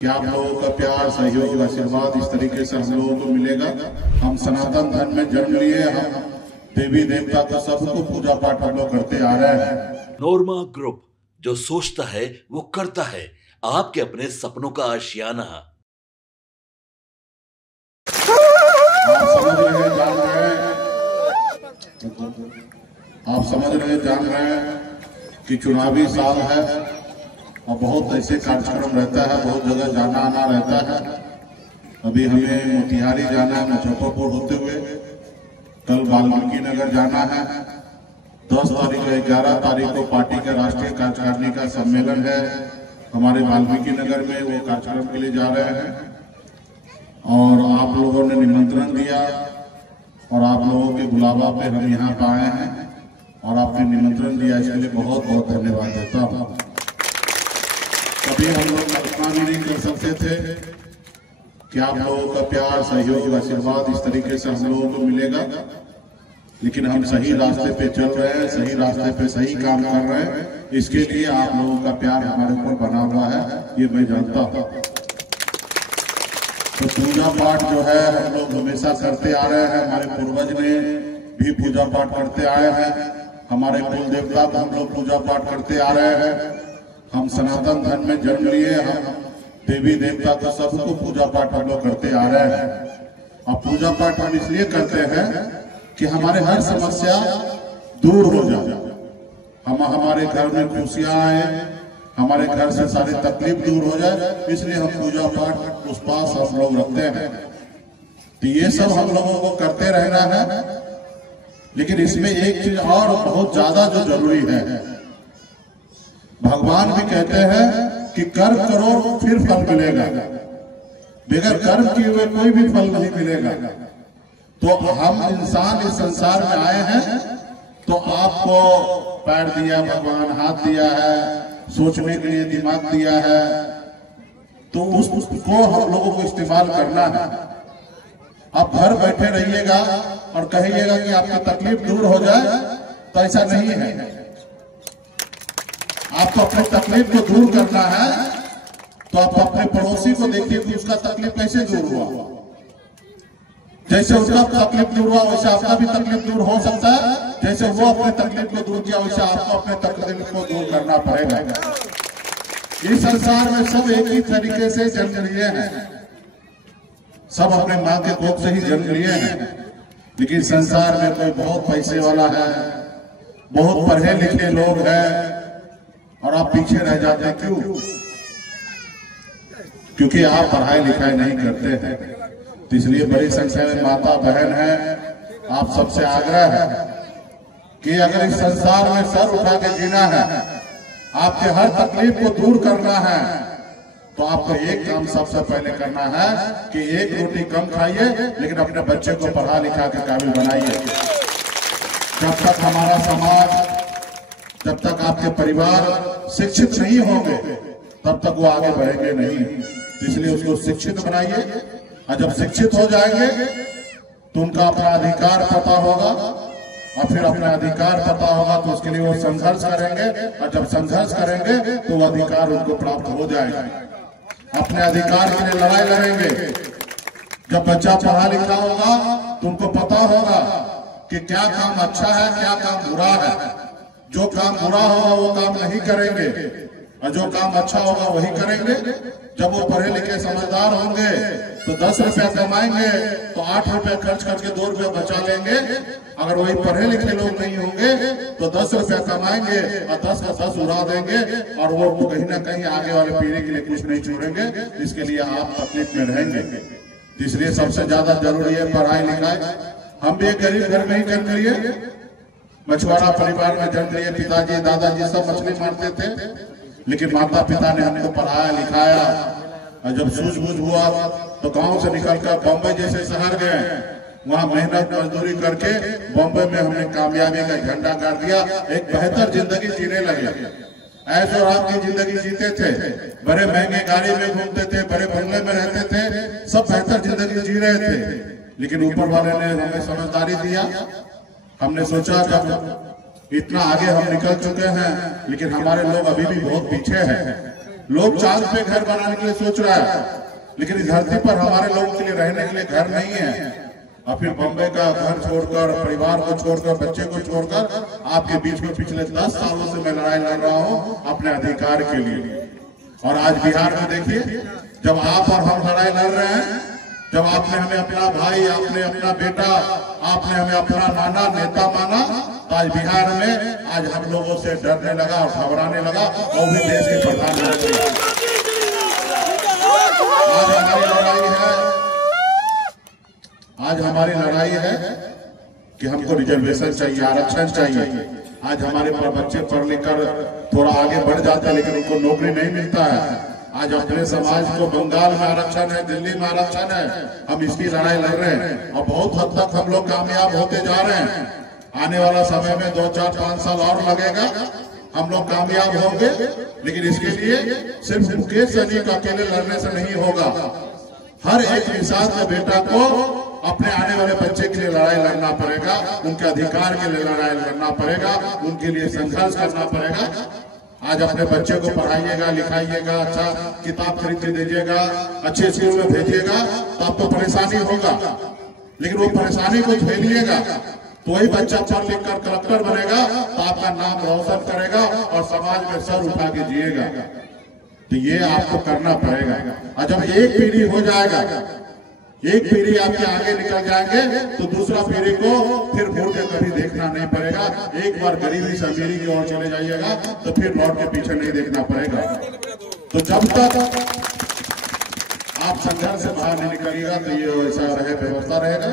कि आप लोगों का प्यार, सहयोग, आशीर्वाद इस तरीके से हम लोगों को मिलेगा। हम सनातन धर्म में जन्म लिए, हम देवी देवता को सबको पूजा पाठ हम लोग करते आ रहे हैं। नोरमा ग्रुप, जो सोचता है वो करता है। आपके अपने सपनों का आशियाना। आप समझ रहे जान रहे हैं कि चुनावी साल है और बहुत ऐसे कार्यक्रम रहता है, बहुत जगह जाना आना रहता है। अभी हमें मोतिहारी जाना है, मुजफ्फरपुर होते हुए, कल वाल्मीकि नगर जाना है। 10 तारीख और 11 तारीख को पार्टी का राष्ट्रीय कार्यकारिणी का सम्मेलन है हमारे वाल्मीकि नगर में। वो कार्यक्रम के लिए जा रहे हैं और आप लोगों ने निमंत्रण दिया और आप लोगों के बुलावा पे हम यहाँ पे आए हैं और आपने निमंत्रण दिया, इसके लिए बहुत बहुत धन्यवाद देता हूँ। कभी हम लोग कल्पना भी नहीं कर सकते थे कि आप लोगों का प्यार, सहयोग, आशीर्वाद इस तरीके से हम लोगों को मिलेगा। लेकिन हम सही रास्ते पे चल रहे हैं, सही रास्ते पे सही काम कर रहे हैं। इसके लिए आप लोगों का प्यार हमारे ऊपर बना हुआ है, ये मैं जानता हूँ। तो पूजा पाठ जो है हम लोग हमेशा करते आ रहे हैं, हमारे पूर्वज ने भी पूजा पाठ करते आए हैं, हमारे कुल देवता को हम लोग पूजा पाठ करते आ रहे हैं। हम सनातन धर्म में जन्म लिए, हम देवी देवता को सबको पूजा पाठ हम लोग करते आ रहे हैं। और पूजा पाठ हम इसलिए करते हैं कि हमारे हर समस्या दूर हो जाए, हमारे घर में खुशियां आए, हमारे घर से सारी तकलीफ दूर हो जाए। इसलिए हम पूजा पाठ उस पास हम लोग रखते हैं। तो ये सब हम लोगों को करते रहना है। लेकिन इसमें एक चीज और बहुत ज्यादा जो जरूरी है, भगवान भी कहते हैं कि कर्म करो फिर फल मिलेगा, बगैर कर्म किए हुए कोई भी फल नहीं मिलेगा। तो हम इंसान इस संसार में आए हैं, तो आपको पैर दिया भगवान, हाथ दिया है, सोचने के लिए दिमाग दिया है, तो उसको हम लोगों को इस्तेमाल करना है। आप घर बैठे रहिएगा और कहिएगा कि आपकी तकलीफ दूर हो जाए, तो ऐसा नहीं है। आपको अपनी तकलीफ को दूर करना है, तो आप अपने पड़ोसी को देखिए कि उसका तकलीफ कैसे दूर हुआ। जैसे उसका तकलीफ दूर हुआ वैसे आपका भी तकलीफ दूर हो सकता है। जैसे वो अपने तकलीफ को दूर किया वैसे आपको अपने तकलीफ को दूर करना पड़ेगा। इस संसार में सब एक ही तरीके से जन्म लिए हैं, सब अपने माँ के कोख से ही जन्म लिए हैं। लेकिन संसार में कोई बहुत पैसे वाला है, बहुत पढ़े लिखे लोग हैं और आप पीछे रह जाते हैं। क्यों? क्योंकि आप पढ़ाई लिखाई नहीं करते हैं। तो इसलिए बड़ी संख्या में माता बहन है, आप सबसे आग्रह है कि अगर इस संसार में सर उठा के जीना है, आपके हर तकलीफ को दूर करना है, तो आपको एक काम सबसे पहले करना है कि एक रोटी कम खाइए, लेकिन अपने बच्चे को पढ़ा लिखा के काबिल बनाइए। जब तक हमारा समाज, जब तक आपके परिवार शिक्षित नहीं होंगे, तब तक वो आगे बढ़ेंगे नहीं। इसलिए उसको शिक्षित बनाइए, और जब शिक्षित हो जाएंगे तो उनका अपना अधिकार पता होगा, और फिर अपना अधिकार पता होगा तो उसके लिए वो संघर्ष करेंगे, और जब संघर्ष करेंगे तो वो अधिकार उनको प्राप्त हो जाएगा। अपने अधिकार के लिए लड़ाई लड़ेंगे। जब बच्चा पढ़ा लिखा होगा तो उनको पता होगा कि क्या काम अच्छा है, क्या काम बुरा है। जो काम बुरा होगा वो काम नहीं करेंगे, और जो काम अच्छा होगा वही करेंगे। जब वो पढ़े लिखे समझदार होंगे तो 10 रुपया कमाएंगे तो 8 रुपया खर्च करके 2 रुपया बचा लेंगे। अगर वही पढ़े लिखे लोग नहीं होंगे तो 10 रुपया कमाएंगे और 10 का 10 उड़ा देंगे, और वो कहीं ना कहीं आगे वाले पीढ़ी के लिए कुछ नहीं छोड़ेंगे। इसके लिए आप तकलीफ में रहेंगे। इसलिए सबसे ज्यादा जरूरी है पढ़ाई लिखाई। हम भी एक गरीब घर में ही जन्म लिए, मछुआरा परिवार में जन्म लिए। पिताजी दादाजी सब मछली मारते थे, लेकिन माता पिता ने हमको पढ़ाया लिखाया। और जब सूझबूझ हुआ तो गांव से निकलकर बॉम्बे जैसे शहर गए, वहां मेहनत मजदूरी करके बॉम्बे में हमने कामयाबी का झंडा गाड़ दिया। एक बेहतर जिंदगी जीने लगे, ऐसे और आपकी जिंदगी जीते थे। बड़े महंगे गाड़ी में घूमते थे, बड़े बंगले में रहते थे, सब बेहतर जिंदगी जी रहे थे। लेकिन ऊपर वाले ने हमें समझदारी दिया। हमने सोचा जब इतना आगे हम निकल चुके हैं, लेकिन हमारे लोग अभी भी बहुत पीछे हैं। लोग चांद पे घर बनाने के लिए सोच रहा है, लेकिन इस धरती पर हमारे लोगों के लिए रहने के लिए घर नहीं है। और फिर बम्बई का घर छोड़कर, परिवार को छोड़कर, बच्चे को छोड़कर आपके बीच में पिछले 10 सालों से मैं लड़ाई लड़ रहा हूँ अपने अधिकार के लिए। और आज बिहार में देखिए, जब आप और हम लड़ाई लड़ रहे हैं, जब आपने हमें अपना भाई, आपने अपना बेटा, आपने हमें अपना नाना नेता माना, तो आज बिहार में आज हम लोगों से डरने लगा और घबराने लगा, और भी देश के प्रधानमंत्री। आज हमारी लड़ाई है कि हमको रिजर्वेशन चाहिए, आरक्षण चाहिए। आज हमारे बच्चे पढ़ लिख कर थोड़ा आगे बढ़ जाते हैं, लेकिन उनको नौकरी नहीं मिलता है। आज अपने समाज को बंगाल में आरक्षण है, दिल्ली में आरक्षण है, हम इसकी लड़ाई लड़ रहे हैं और बहुत हद तक हम लोग कामयाब होते जा रहे हैं। आने वाला समय में 2, 4, 5 साल और लगेगा, हम लोग कामयाब होंगे। लेकिन इसके लिए सिर्फ मुकेश सहनी को अकेले लड़ने से नहीं होगा। हर एक किसान के बेटा को अपने आने वाले बच्चे के लिए लड़ाई लड़ना पड़ेगा, उनके अधिकार के लिए लड़ाई लड़ना पड़ेगा, उनके लिए संघर्ष करना पड़ेगा। आज अपने बच्चे को पढ़ाइएगा, लिखाइएगा, अच्छा किताब खरीद के दीजिएगा, अच्छे स्कूल में भेजिएगा, तो आपको परेशानी होगा। लेकिन वो परेशानी को झेलिएगा तो वही बच्चा पढ़ लिख कर कलेक्टर बनेगा, तो आपका नाम रोशन करेगा और समाज में सर उठा के जिएगा। तो ये आपको करना पड़ेगा। और जब एक पीढ़ी हो जाएगा, एक पीढ़ी आपके आगे निकल जाएंगे, तो दूसरा पीढ़ी को फिर मुड़ के कभी देखना नहीं पड़ेगा। एक बार गरीबी से अमीरी की ओर चले जाइएगा तो फिर लौट के पीछे नहीं देखना पड़ेगा। तो जब तक आप संघर्ष से बाहर नहीं निकलिएगा तो ये ऐसा रहे, व्यवस्था रहेगा।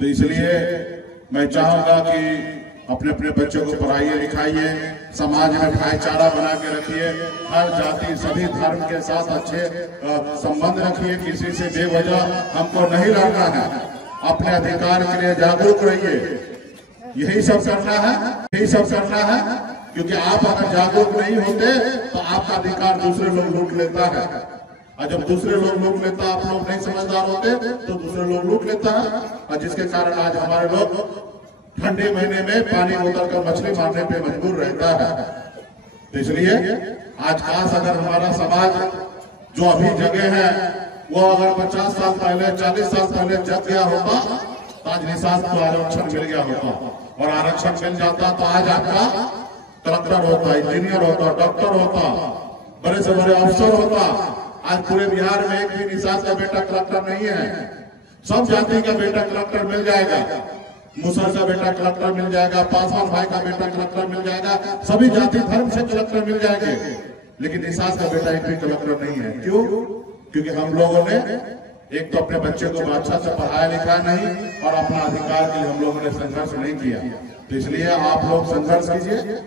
तो इसलिए मैं चाहूंगा कि अपने अपने बच्चों को पढ़ाइए, लिखाइए, समाज में भाईचारा बना के रखिए, हर जाति सभी धर्म के साथ अच्छे संबंध रखिए, किसी से बेवजह हमको नहीं लड़ना है। अपने अधिकार के लिए जागरूक रहिए, यही सब करना है, यही सब करना है। क्योंकि आप अगर जागरूक नहीं होते तो आपका अधिकार दूसरे लोग लूट लेता है, और जब दूसरे लोग लूट लेता, आप लोग नहीं समझदार होते तो दूसरे लोग लूट लेता है। और जिसके कारण आज हमारे लोग ठंडे महीने में पानी उतर कर मछली मारने पे मजबूर रहता है। तो इसलिए आज खास अगर हमारा समाज जो अभी जगे है, वो अगर 50 साल पहले, 40 साल पहले जग गया होता तो आज निषाद को आरक्षण मिल गया होता, और आरक्षण मिल जाता तो आज आपका कलेक्टर होता, इंजीनियर होता, डॉक्टर होता, बड़े से बड़े अफसर होता। आज पूरे बिहार में एक भी निषाद का बेटा कलेक्टर नहीं है। सब जाति का बेटा कलेक्टर मिल जाएगा, मुसहर का बेटा कलेक्टर मिल जाएगा, पासवान भाई का बेटा कलेक्टर मिल जाएगा, सभी जाति धर्म से कलेक्टर मिल जाएंगे। लेकिन निषाद का बेटा एक भी कलेक्टर नहीं है। क्यों? क्योंकि हम लोगों ने एक तो अपने बच्चे को अच्छा से पढ़ाया लिखाया नहीं, और अपना अधिकार के लिए हम लोगों ने संघर्ष नहीं किया। तो इसलिए आप लोग संघर्ष कीजिए।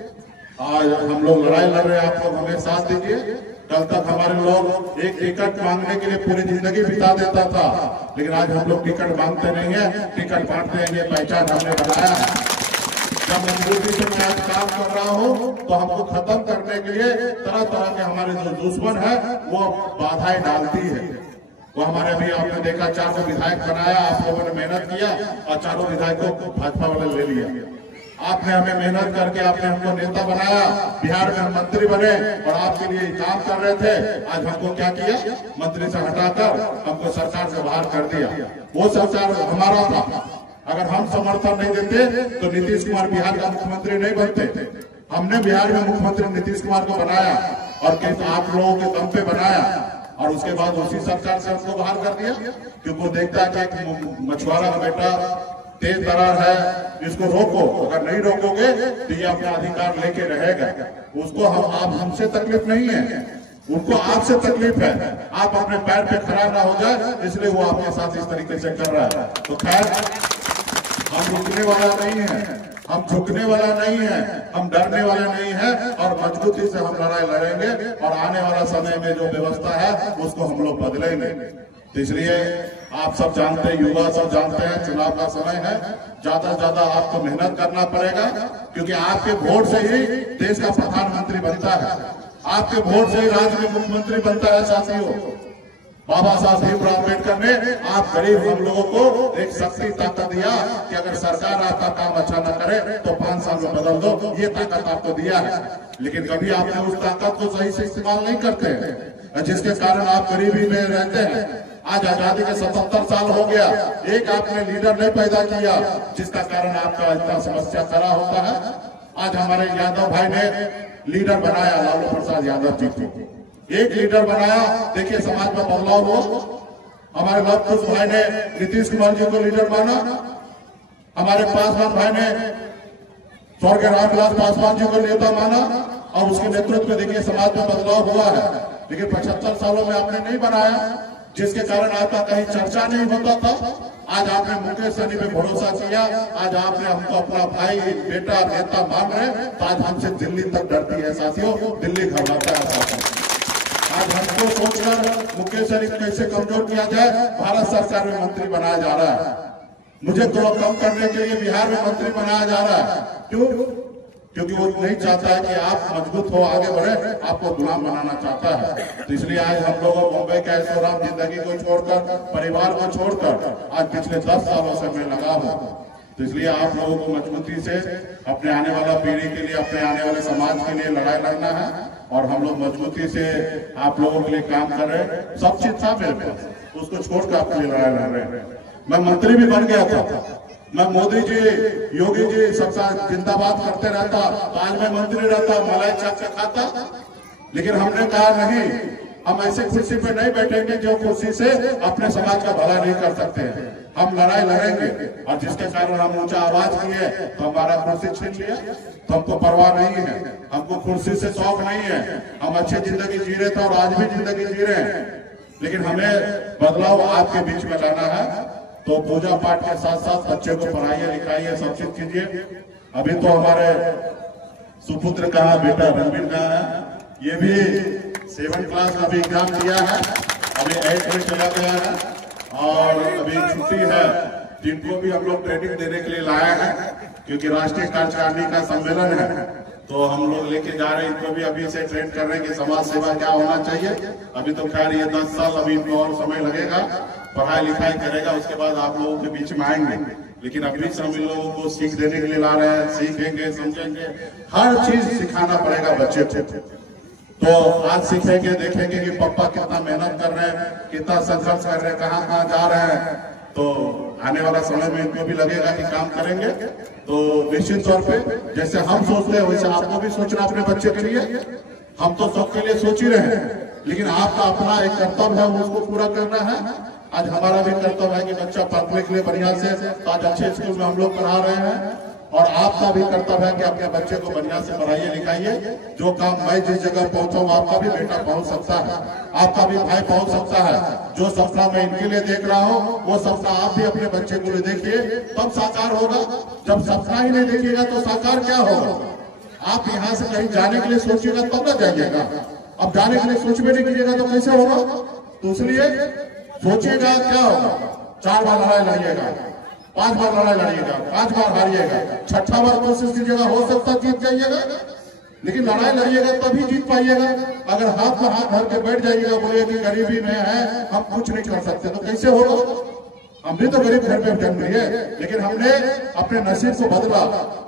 आज हम लोग लड़ाई लड़ रहे हैं, आप लोग हमें साथ दीजिए। कल तक हमारे लोग एक टिकट मांगने के लिए पूरी जिंदगी बिता देता था, लेकिन आज हम लोग टिकट मांगते नहीं है, टिकट बांटते हैं। ये पहचान हमने बनाया है। जब मजबूती से मैं आज काम कर रहा हूँ तो हमको खत्म करने के लिए तरह तरह के हमारे जो दुश्मन है वो बाधाएं डालती है। वो हमारे अभी आपने देखा 4 विधायक बनाया, आप लोगों ने मेहनत किया और 4 विधायकों को भाजपा वाले ले लिया। आपने हमें मेहनत करके आपने हमको नेता बनाया, बिहार में हम मंत्री बने और आपके लिए काम कर रहे थे। आज हमको क्या किया? मंत्री से हटाकर हमको सरकार से बाहर कर दिया। वो सरकार हमारा था। अगर हम समर्थन नहीं देते तो नीतीश कुमार बिहार का मुख्यमंत्री नहीं बनते। हमने बिहार में मुख्यमंत्री नीतीश कुमार को बनाया और आप लोगों के दम पे बनाया, और उसके बाद उसी सरकार से हमको बाहर कर दिया। क्योंकि वो देखता है कि एक मछुआरा का बेटा तेज तरार है, इसको रोको। अगर नहीं रोकोगे तो ये अपना अधिकार लेके रहेगा। उसको आप हमसे तकलीफ नहीं है, उनको आपसे तकलीफ है। आप अपने पैर पे खड़ा ना हो जाए, इसलिए वो आपके साथ इस तरीके से कर रहा है। तो खैर, हम रुकने वाला नहीं है, हम झुकने वाला नहीं है, हम डरने वाले नहीं है, और मजबूती से हम लड़ाई लड़ेंगे। और आने वाला समय में जो व्यवस्था है उसको हम लोग बदलेंगे। तो इसलिए आप सब जानते हैं, युवा सब जानते हैं, चुनाव का समय है। ज्यादा से ज्यादा आपको मेहनत करना पड़ेगा, क्योंकि आपके वोट से ही देश का प्रधानमंत्री बनता है, आपके वोट से ही राज्य में मुख्यमंत्री बनता है। साथियों, बाबा साहब भीमराव अम्बेडकर ने आप गरीब हम लोगों को एक शक्ति ताकत दिया कि अगर सरकार आपका काम अच्छा न करे तो 5 साल में बदल दो, ये ताकत आपको दिया है। लेकिन कभी आपने उस ताकत को सही से इस्तेमाल नहीं करते हैं, जिसके कारण आप गरीबी में रहते हैं। आज आजादी के 77 साल हो गया, एक आपने लीडर नहीं पैदा किया जिसका कारण आपका इतना समस्या खड़ा होता है। आज हमारे यादव भाई ने लीडर बनाया लालू प्रसाद यादव जी को, एक लीडर बनाया, देखिए समाज में बदलाव हुआ। हमारे लव कुश भाई ने नीतीश कुमार जी को लीडर माना, हमारे पासवान भाई ने स्वर्गीय रामविलास पासवान जी को नेता माना, और उसके नेतृत्व में देखिए समाज में बदलाव हुआ है। लेकिन 75 सालों में आपने नहीं बनाया, जिसके कारण आपका कहीं चर्चा नहीं होता था। आज आपने मुकेश सहनी पे भरोसा किया, आज आपने हमको अपना भाई बेटा नेता मान रहे, तो आज हमसे दिल्ली तक डरती है साथियों, दिल्ली घबराता है साथियों। आज हमको सोचकर मुकेश सहनी को कैसे कमजोर किया जाए, भारत सरकार में मंत्री बनाया जा रहा है। मुझे थोड़ा कम करने के लिए बिहार में मंत्री बनाया जा रहा है। क्यों? क्योंकि वो नहीं चाहता है कि आप मजबूत हो, आगे बढ़े, आपको गुलाम बनाना चाहता है। तो इसलिए आज हम लोगों मुंबई का ऐशोआराम जिंदगी को छोड़कर, परिवार को छोड़कर आज पिछले 10 सालों से मैं लगा हूं। तो इसलिए आप लोगों को मजबूती से अपने आने वाला पीढ़ी के लिए, अपने आने वाले समाज के लिए लड़ाई लड़ना है, और हम लोग मजबूती से आप लोगों के लिए काम कर रहे हैं। सब चीज था मेरे पास, उसको छोड़कर आपके लिए लड़ाई लड़ रहे हैं। मैं मंत्री भी बन गया था, मैं मोदी जी, योगी जी सबका जिंदाबाद करते रहता, आज मैं मंत्री रहता, मलाई चाक से खाता। लेकिन हमने कहा नहीं, हम ऐसे कुर्सी पे नहीं बैठेंगे जो कुर्सी से अपने समाज का भला नहीं कर सकते हैं। हम लड़ाई लड़ेंगे, और जिसके कारण हम ऊंचा आवाज किए तो हमारा कुर्सी छीन लिया, तो हमको परवाह नहीं है, हमको कुर्सी से शौक नहीं है। हम अच्छी जिंदगी जी रहे थे और आज भी जिंदगी जी रहे हैं, लेकिन हमें बदलाव आपके बीच में लाना है। तो पूजा पाठ के साथ साथ बच्चे को पढ़ाइए, लिखाइए, सब चीज कीजिए। अभी तो हमारे सुपुत्र का बेटा रणवीर का है, ये भी 7th क्लास का भी एग्जाम दिया है, अभी 8 में चला गया है, और अभी छुट्टी है। जिनको भी हम लोग ट्रेनिंग देने के लिए लाए हैं, क्योंकि राष्ट्रीय कार्यकारिणी का सम्मेलन है, तो हम लोग लेके जा रहे हैं इनको भी, अभी से ट्रेन कर रहे हैं कि समाज सेवा क्या होना चाहिए। अभी तो खैर ये 10 साल अभी इनको और समय लगेगा, पढ़ाई लिखाई करेगा, उसके बाद आप लोगों के बीच में आएंगे। लेकिन अभी से हम इन लोगों को सीख देने के लिए ला रहे हैं, सीखेंगे, समझेंगे, हर चीज सिखाना पड़ेगा बच्चे को। तो आज सीखेंगे, देखेंगे कि पापा कितना मेहनत कर रहे हैं, कितना संघर्ष कर रहे हैं, कहाँ कहाँ जा रहे हैं। तो आने वाला समय में इनको भी लगेगा कि काम करेंगे। तो निश्चित तौर पे जैसे हम सोचते हैं वैसे आपको भी सोचना अपने बच्चे के लिए। हम तो सबके लिए सोच ही रहे हैं, लेकिन आपका अपना एक कर्तव्य है, उसको पूरा करना है। आज हमारा भी कर्तव्य है कि बच्चा पढ़ने के लिए बढ़िया से, आज अच्छे स्कूल में हम लोग पढ़ा रहे हैं, और आपका भी कर्तव्य है कि अपने बच्चे को बढ़िया से पढ़ाइए लिखाइए। जो काम मैं जिस जगह पहुंचा हूँ, आपका भी बेटा पहुंच सकता है, आपका भी भाई पहुंच सकता है। जो सपना मैं इनके लिए देख रहा हूँ, वो सपना आप भी अपने बच्चे के लिए देखिए, तब साकार होगा। जब सपना ही नहीं देखिएगा तो साकार क्या होगा? आप यहाँ से कहीं जाने के लिए सोचिएगा तब ना जाइएगा, अब जाने के लिए सोच में नहीं कीजिएगा तो कैसे होगा? तो इसलिए सोचिएगा क्या होगा। 4 बार लड़ाई लड़िएगा, 5 बार लड़ाई लड़िएगा, 5 बार हारिएगा, 6ठा बार कोशिश कीजिएगा, हो सकता जीत जाइएगा। लेकिन लड़ाई लड़िएगा तभी जीत पाइएगा। अगर हाथ में हाथ धर के बैठ जाइएगा, बोलिए कि गरीबी में है, हम कुछ नहीं कर सकते, तो कैसे होगा? हम भी तो गरीब घर पे जन्म लिए, लेकिन हमने अपने नसीब को बदला,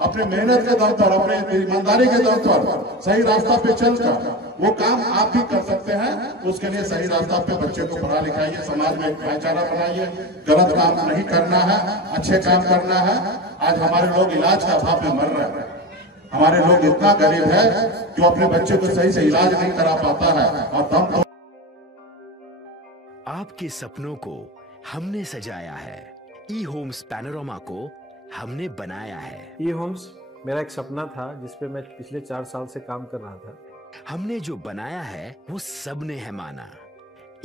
अपने मेहनत के दम पर, अपने ईमानदारी के दम पर, सही रास्ता पे चलकर वो काम आप भी कर सकते हैं। उसके लिए सही रास्ता पे बच्चे को पढ़ा लिखाइए, समाज में भाईचारा बनाइए, गलत काम नहीं करना है, अच्छे काम करना है। आज हमारे लोग इलाज के अभाव में मर रहे हैं, हमारे लोग इतना गरीब है जो अपने बच्चे को सही से इलाज नहीं करा पाता है, और दम आपके सपनों को हमने सजाया है, ई होम्स पैनोरामा को हमने बनाया है। ई होम्स मेरा एक सपना था जिसपे मैं पिछले 4 साल से काम कर रहा था। हमने जो बनाया है वो सबने है माना।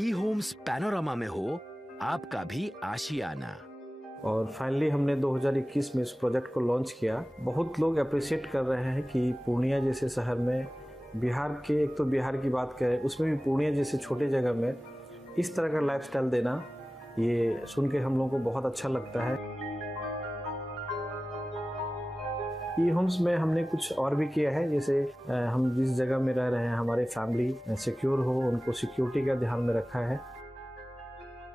ई होम्स पैनोरामा में हो आपका भी आशियाना। और फाइनली हमने 2021 में इस प्रोजेक्ट को लॉन्च किया। बहुत लोग अप्रिशिएट कर रहे हैं कि पूर्णिया जैसे शहर में, बिहार के, एक तो बिहार की बात करें उसमें भी पूर्णिया जैसे छोटे जगह में इस तरह का लाइफस्टाइल देना, ये सुन के हम लोगों को बहुत अच्छा लगता है। ई होम्स में हमने कुछ और भी किया है, जैसे हम जिस जगह में रह रहे हैं हमारे फैमिली सिक्योर हो, उनको सिक्योरिटी का ध्यान में रखा है।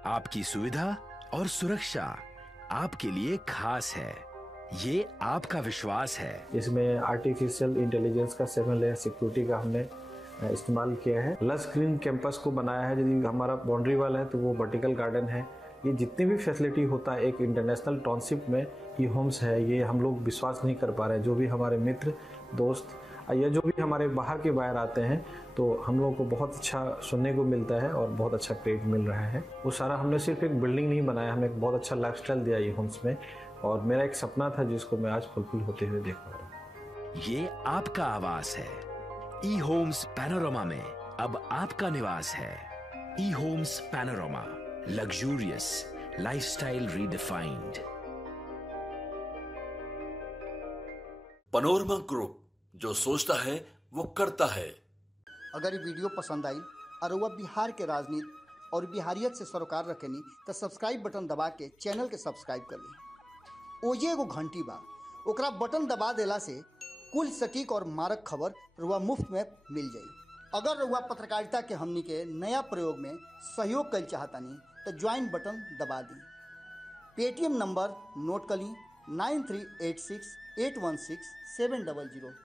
आपकी सुविधा और सुरक्षा आपके लिए खास है। ये आपका विश्वास है। इसमें आर्टिफिशियल इंटेलिजेंस का 7 लेयर सिक्योरिटी का हमने इस्तेमाल किया है। लश ग्रीन कैंपस को बनाया है। यदि हमारा बाउंड्री वाल है तो वो वर्टिकल गार्डन है। ये जितनी भी फैसिलिटी होता है एक इंटरनेशनल टाउनशिप में ई होम्स है, ये हम लोग विश्वास नहीं कर पा रहे हैं। जो भी हमारे मित्र दोस्त या जो भी हमारे बाहर के बाहर आते हैं तो हम लोगों को बहुत अच्छा सुनने को मिलता है और बहुत अच्छा क्रेडिट मिल रहा है। वो सारा हमने सिर्फ एक बिल्डिंग नहीं बनाया, हमें एक बहुत अच्छा लाइफस्टाइल दिया ई होम्स में, और मेरा एक सपना था जिसको मैं आज फुलफिल होते हुए देख पा रहा हूँ। ये आपका आवास है। ई होम्स पैनोरामा में अब आपका निवास है। E homes Panorama, luxurious lifestyle redefined. Panorama group, जो सोचता है वो करता है। अगर ये वीडियो पसंद आई और वह बिहार के राजनीति और बिहारियत से सरोकार रखेनी तो सब्सक्राइब बटन दबा के चैनल के सब्सक्राइब कर ली। ओजे एगो घंटी बा, ओकरा बटन दबा देला से कुल सटीक और मारक खबर रुआ मुफ्त में मिल जाई। अगर रुआ पत्रकारिता के हमनी के नया प्रयोग में सहयोग कर चाहतानी तो ज्वाइन बटन दबा दी। पेटीएम नंबर नोट कर ली 9386816700।